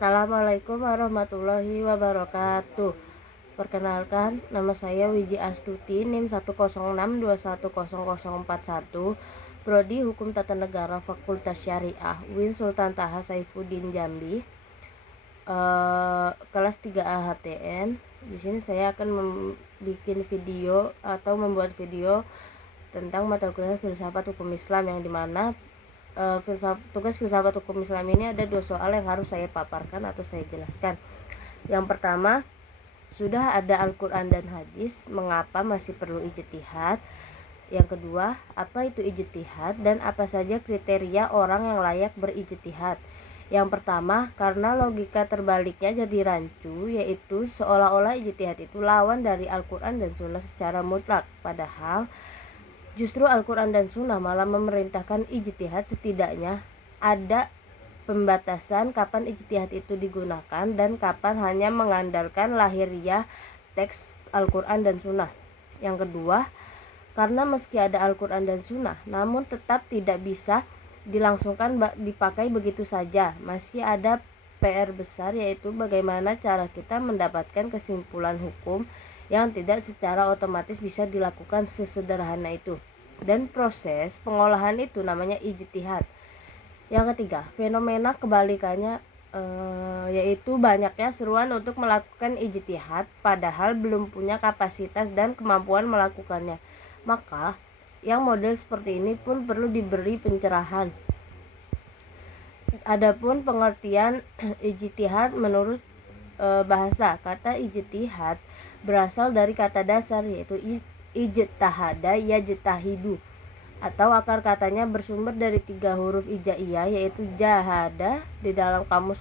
Assalamualaikum warahmatullahi wabarakatuh. Perkenalkan, nama saya Wiji Astuti, NIM 106210041, Prodi Hukum Tata Negara Fakultas Syariah, UIN Sultan Taha Saifuddin Jambi, kelas 3A HTN. Di sini saya akan membuat video tentang mata kuliah filsafat hukum Islam, yang dimana tugas filsafat hukum Islam ini ada 2 soal yang harus saya paparkan atau saya jelaskan. Yang pertama, sudah ada Al-Quran dan hadis, mengapa masih perlu ijtihad? Yang kedua, apa itu ijtihad dan apa saja kriteria orang yang layak berijtihad? Yang pertama, karena logika terbaliknya jadi rancu, yaitu seolah-olah ijtihad itu lawan dari Al-Quran dan Sunnah secara mutlak, padahal justru Al-Quran dan Sunnah malah memerintahkan ijtihad. Setidaknya ada pembatasan kapan ijtihad itu digunakan dan kapan hanya mengandalkan lahiriah teks Al-Quran dan Sunnah. Yang kedua, karena meski ada Al-Quran dan Sunnah, namun tetap tidak bisa dilangsungkan dipakai begitu saja. Masih ada PR besar, yaitu bagaimana cara kita mendapatkan kesimpulan hukum yang tidak secara otomatis bisa dilakukan sesederhana itu. Dan proses pengolahan itu namanya ijtihad. Yang ketiga, fenomena kebalikannya, yaitu banyaknya seruan untuk melakukan ijtihad padahal belum punya kapasitas dan kemampuan melakukannya. Maka yang model seperti ini pun perlu diberi pencerahan. Adapun pengertian ijtihad menurut bahasa, kata ijtihad berasal dari kata dasar, yaitu ijtahada yajtahidu, atau akar katanya bersumber dari 3 huruf hijaiyah, yaitu jahada. Di dalam kamus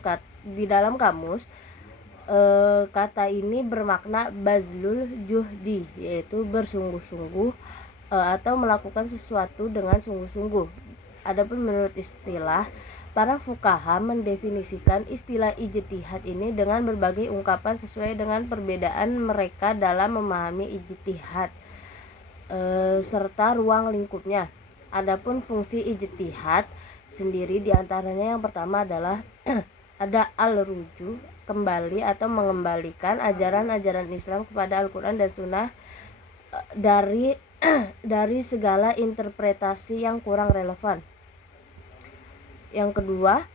kata ini bermakna bazlul juhdi, yaitu bersungguh-sungguh atau melakukan sesuatu dengan sungguh-sungguh. Adapun menurut istilah, para fuqaha mendefinisikan istilah ijtihad ini dengan berbagai ungkapan sesuai dengan perbedaan mereka dalam memahami ijtihad serta ruang lingkupnya. Adapun fungsi ijtihad sendiri diantaranya yang pertama adalah ada al-ruju, kembali atau mengembalikan ajaran-ajaran Islam kepada Al-Quran dan Sunnah dari segala interpretasi yang kurang relevan. Yang kedua,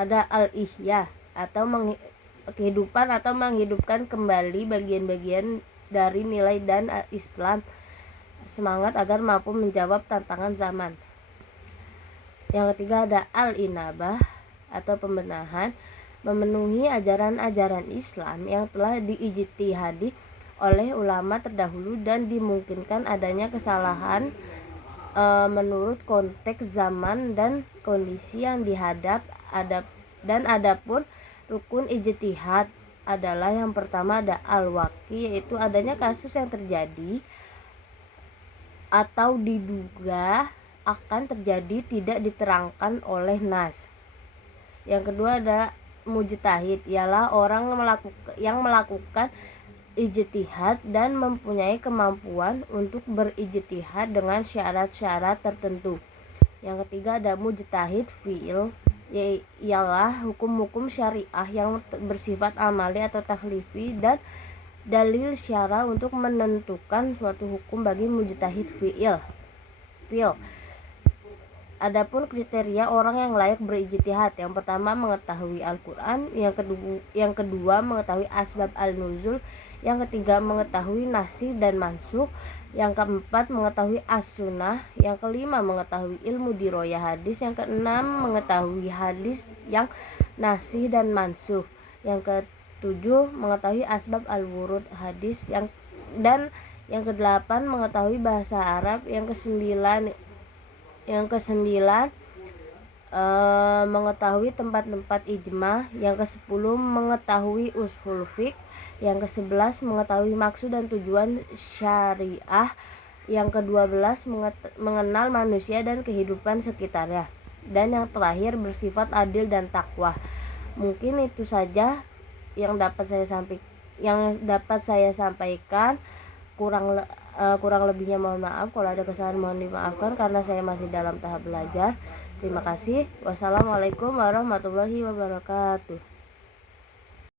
ada al-ihya atau kehidupan atau menghidupkan kembali bagian-bagian dari nilai dan Islam semangat agar mampu menjawab tantangan zaman. Yang ketiga, ada al-inabah atau pembenahan, memenuhi ajaran-ajaran Islam yang telah diijtihadi oleh ulama terdahulu dan dimungkinkan adanya kesalahan menurut konteks zaman dan kondisi yang dan adapun rukun ijtihad adalah yang pertama ada al-waqi, yaitu adanya kasus yang terjadi atau diduga akan terjadi tidak diterangkan oleh nas. Yang kedua ada mujtahid, ialah orang yang melakukan ijtihad dan mempunyai kemampuan untuk berijtihad dengan syarat-syarat tertentu. Yang ketiga ada mujtahid fi'il, ialah hukum-hukum syariah yang bersifat amali atau taklifi dan dalil syara untuk menentukan suatu hukum bagi mujtahid fi'il. Adapun kriteria orang yang layak berijtihad, yang pertama mengetahui Al-Quran, yang kedua mengetahui asbab al-nuzul, yang ketiga mengetahui nasih dan mansukh, yang keempat mengetahui as-sunnah, yang kelima mengetahui ilmu diroyah hadis, yang keenam mengetahui hadis yang nasih dan mansukh, yang ketujuh mengetahui asbab al-wurud hadis, yang kedelapan mengetahui bahasa Arab, yang kesembilan mengetahui tempat-tempat ijma, yang ke-10 mengetahui ushul fiqh, yang ke-11 mengetahui maksud dan tujuan syariah, yang ke-12 mengenal manusia dan kehidupan sekitarnya, dan yang terakhir bersifat adil dan takwa. Mungkin itu saja yang dapat saya sampaikan. Kurang lebihnya mohon maaf. Kalau ada kesalahan mohon dimaafkan karena saya masih dalam tahap belajar. Terima kasih. Wassalamualaikum warahmatullahi wabarakatuh.